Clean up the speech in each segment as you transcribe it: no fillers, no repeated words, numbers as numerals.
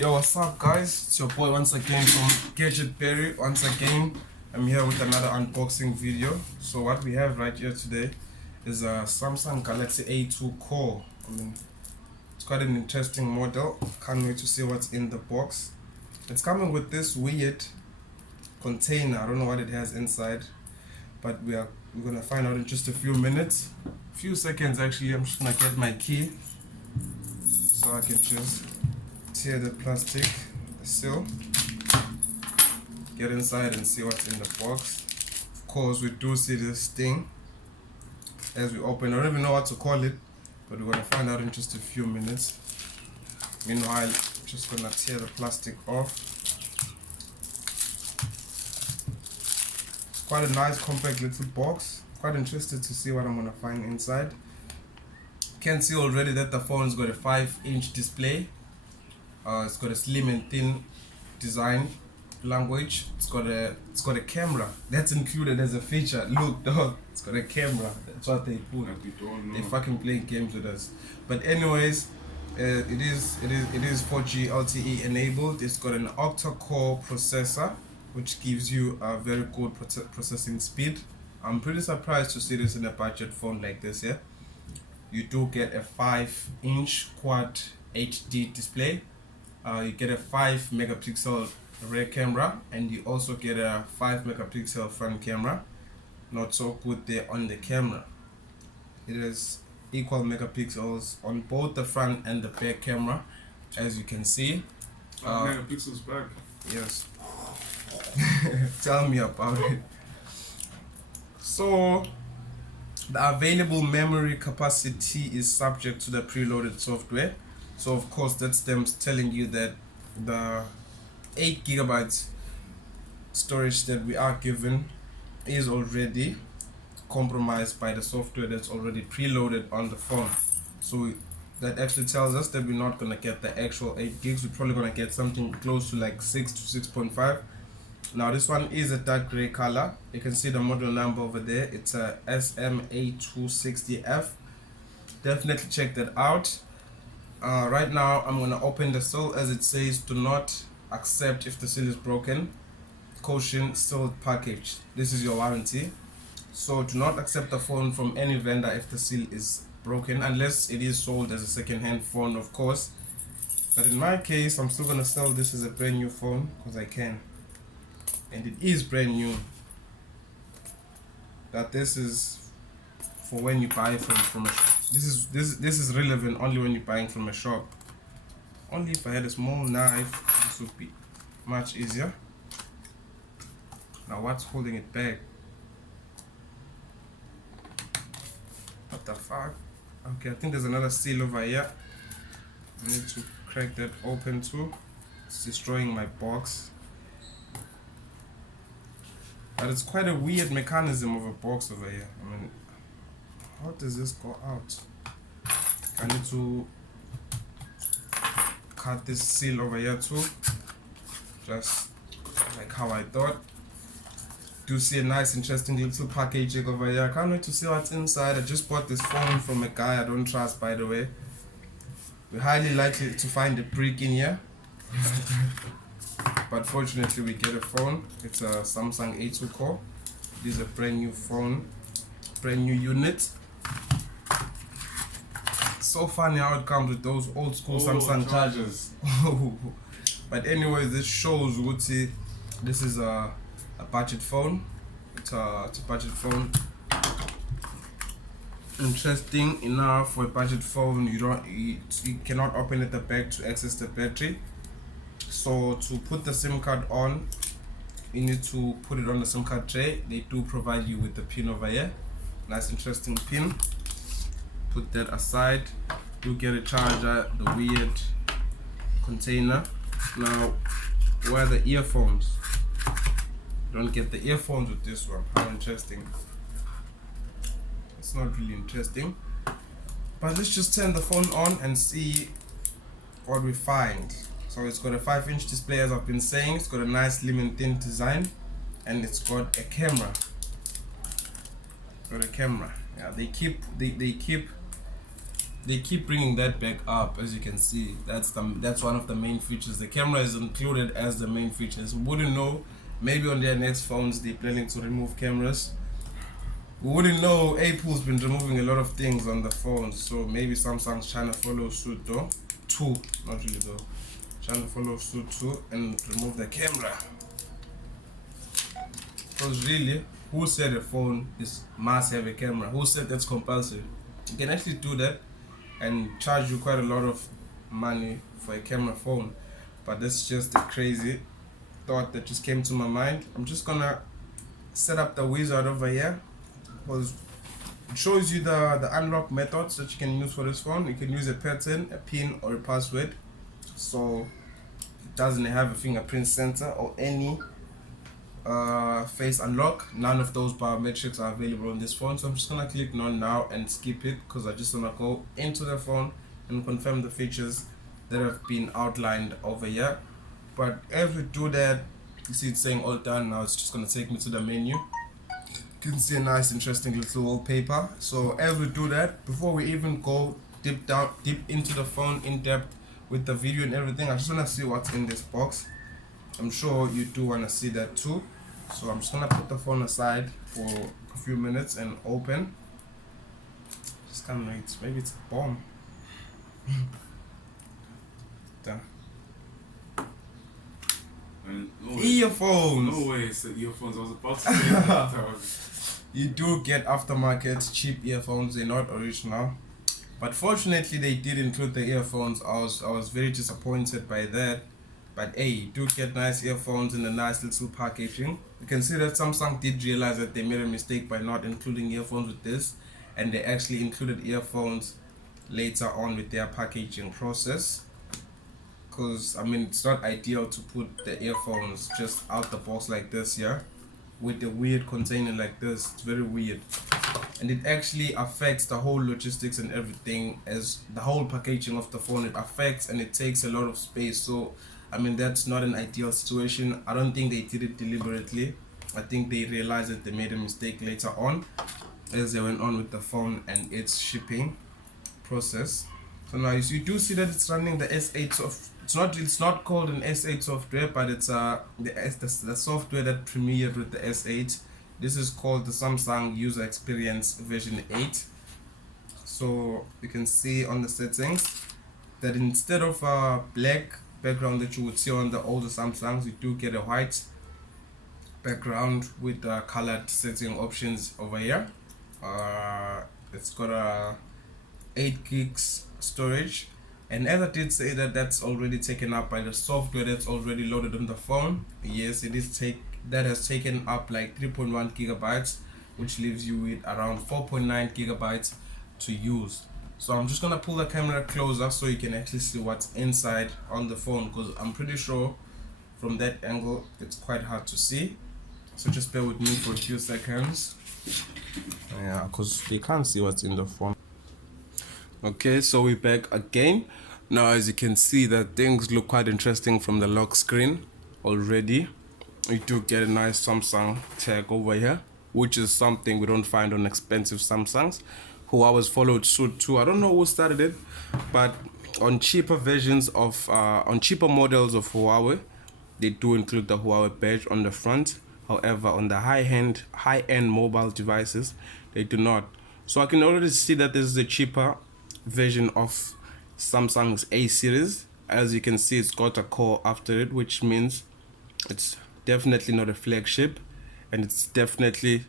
Yo, what's up, guys? It's your boy once again from Gadget Berry. Once again, I'm here with another unboxing video. So what we have right here today is a Samsung Galaxy A2 Core. It's quite an interesting model. Can't wait to see what's in the box. It's coming with this weird container. I don't know what it has inside, but we're gonna find out in just a few minutes, few seconds actually. I'm just gonna get my key so I can just tear the plastic seal, get inside and see what's in the box. Of course, we do see this thing as we open. I don't even know what to call it, but we're gonna find out in just a few minutes. Meanwhile, I'm just gonna tear the plastic off. It's quite a nice compact little box. Quite interested to see what I'm gonna find inside. Can see already that the phone's got a 5-inch display. It's got a slim and thin design language. It's got a camera that's included as a feature. Look, dog, it's got a camera. That's what they put. They fucking play games with us. But anyways, it is 4G LTE enabled. It's got an octa-core processor, which gives you a very good processing speed. I'm pretty surprised to see this in a budget phone like this. Yeah, you do get a 5-inch quad HD display. You get a 5 megapixel rear camera, and you also get a 5 megapixel front camera. Not so good there on the camera. It is equal megapixels on both the front and the back camera, as you can see. Megapixels back. Yes. Tell me about it. So the available memory capacity is subject to the preloaded software. So of course that's them telling you that the 8 gigabytes storage that we are given is already compromised by the software that's already preloaded on the phone. So that actually tells us that we're not gonna get the actual 8 gigs. We're probably gonna get something close to like 6 to 6.5. Now this one is a dark gray color. You can see the model number over there. It's a SMA260F. Definitely check that out. Right now I'm gonna open the seal, as it says do not accept if the seal is broken. Caution, sealed package. This is your warranty. So do not accept the phone from any vendor if the seal is broken, unless it is sold as a second-hand phone, of course. But in my case, I'm still gonna sell this as a brand new phone because I can, and it is brand new. That this is for when you buy from a shop. This is relevant only when you're buying from a shop. Only if I had a small knife, this would be much easier. Now what's holding it back? What the fuck? Okay, I think there's another seal over here. I need to crack that open too. It's destroying my box. But it's quite a weird mechanism of a box over here. I mean, how does this go out? I need to cut this seal over here too, just like how I thought. Do see a nice interesting little packaging over here. I can't wait to see what's inside. I just bought this phone from a guy I don't trust, by the way. We're highly likely to find a brick in here. But fortunately we get a phone. It's a Samsung A2 Core. It is a brand new phone, brand new unit. So funny how it comes with those old school Samsung chargers. But anyway, this shows Wuti, this is a budget phone. It's a budget phone. Interesting enough, for a budget phone, you cannot open it at the back to access the battery. So to put the SIM card on, you need to put it on the SIM card tray. They do provide you with the pin over here. Nice interesting pin. Put that aside. You get a charger, the weird container. Now, where are the earphones? You don't get the earphones with this one. How interesting. It's not really interesting. But let's just turn the phone on and see what we find. So it's got a 5-inch display, as I've been saying. It's got a nice slim and thin design, and it's got a camera. Yeah, they keep they keep bringing that back up. As you can see, that's one of the main features. The camera is included as the main features. We wouldn't know, maybe on their next phones they're planning to remove cameras. We wouldn't know. Apple's been removing a lot of things on the phones, so maybe Samsung's trying to follow suit though. Too, not really though. Trying to follow suit too and remove the camera. Because really, who said a phone must have a camera? Who said that's compulsory? You can actually do that and charge you quite a lot of money for a camera phone. But that's just a crazy thought that just came to my mind. I'm just gonna set up the wizard over here, because it shows you the unlock methods that you can use for this phone. You can use a pattern, a pin, or a password. So it doesn't have a fingerprint sensor or any face unlock. None of those biometrics are available on this phone, so I'm just gonna click none now and skip it, because I just wanna go into the phone and confirm the features that have been outlined over here. But as we do that, you see it's saying all done. Now it's just gonna take me to the menu. You can see a nice interesting little wallpaper. So as we do that, before we even go deep into the phone in depth with the video and everything, I just wanna see what's in this box. I'm sure you do wanna see that too. So I'm just gonna put the phone aside for a few minutes and open. Just can't wait. Maybe it's a bomb. Done. Earphones. No way, it's the earphones. I was about to say that. You do get aftermarket cheap earphones. They're not original, but fortunately they did include the earphones. I was very disappointed by that. But hey, you do get nice earphones in a nice little packaging. You can see that Samsung did realize that they made a mistake by not including earphones with this, and they actually included earphones later on with their packaging process. Because I mean, it's not ideal to put the earphones just out the box like this here, with a weird container like this. It's very weird, and it actually affects the whole logistics and everything. As the whole packaging of the phone, it affects and it takes a lot of space. So I mean, that's not an ideal situation. I don't think they did it deliberately. I think they realized that they made a mistake later on as they went on with the phone and its shipping process. So now you do see that it's running the S8 it's not called an S8 software, but it's the software that premiered with the S8. This is called the Samsung User Experience version 8. So you can see on the settings that instead of a black background that you would see on the older Samsungs, you do get a white background with colored setting options over here. It's got a 8 gigs storage, and as I did say that that's already taken up by the software that's already loaded on the phone. Yes, it is that has taken up like 3.1 gigabytes, which leaves you with around 4.9 gigabytes to use. So I'm just gonna pull the camera closer so you can actually see what's inside on the phone, because I'm pretty sure from that angle it's quite hard to see. So just bear with me for a few seconds. Yeah, because they can't see what's in the phone. Okay, so we're back again. Now as you can see that things look quite interesting from the lock screen already. You do get a nice Samsung tag over here, which is something we don't find on expensive Samsungs. Huawei's followed suit too. I don't know who started it, but on cheaper versions of on cheaper models of Huawei, they do include the Huawei badge on the front. However, on the high-end mobile devices, they do not. So I can already see that this is a cheaper version of Samsung's A series. As you can see, it's got a core after it, which means it's definitely not a flagship, and it's definitely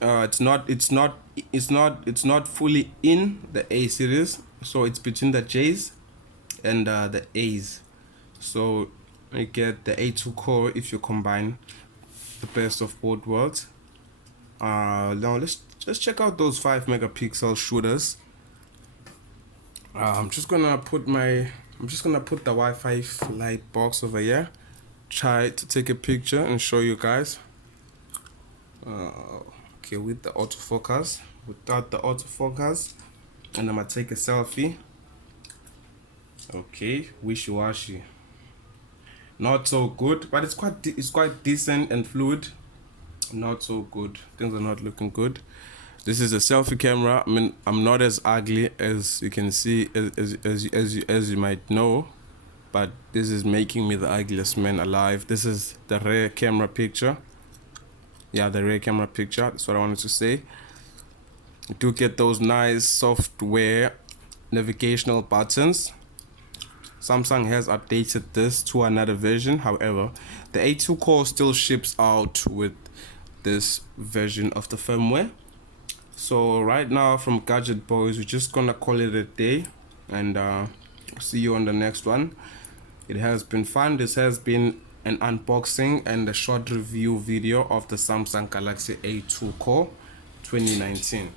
it's not fully in the A series, so it's between the J's and the A's. So you get the A2 core if you combine the best of both worlds. Now let's check out those 5 megapixel shooters. I'm just gonna put the Wi-Fi light box over here, try to take a picture and show you guys. Okay, with the autofocus, without the autofocus, and I'm gonna take a selfie. Okay, wishy-washy, not so good, but it's quite decent and fluid. Not so good, things are not looking good. This is a selfie camera. I mean, I'm not as ugly as you can see, as you might know, but this is making me the ugliest man alive. This is the rear camera picture. Yeah, the rear camera picture. That's what I wanted to say. You do get those nice software navigational buttons. Samsung has updated this to another version. However, the A2 core still ships out with this version of the firmware. So right now from Gadget Boys, we're just gonna call it a day, and see you on the next one. It has been fun. This has been an unboxing and a short review video of the Samsung Galaxy A2 Core 2019.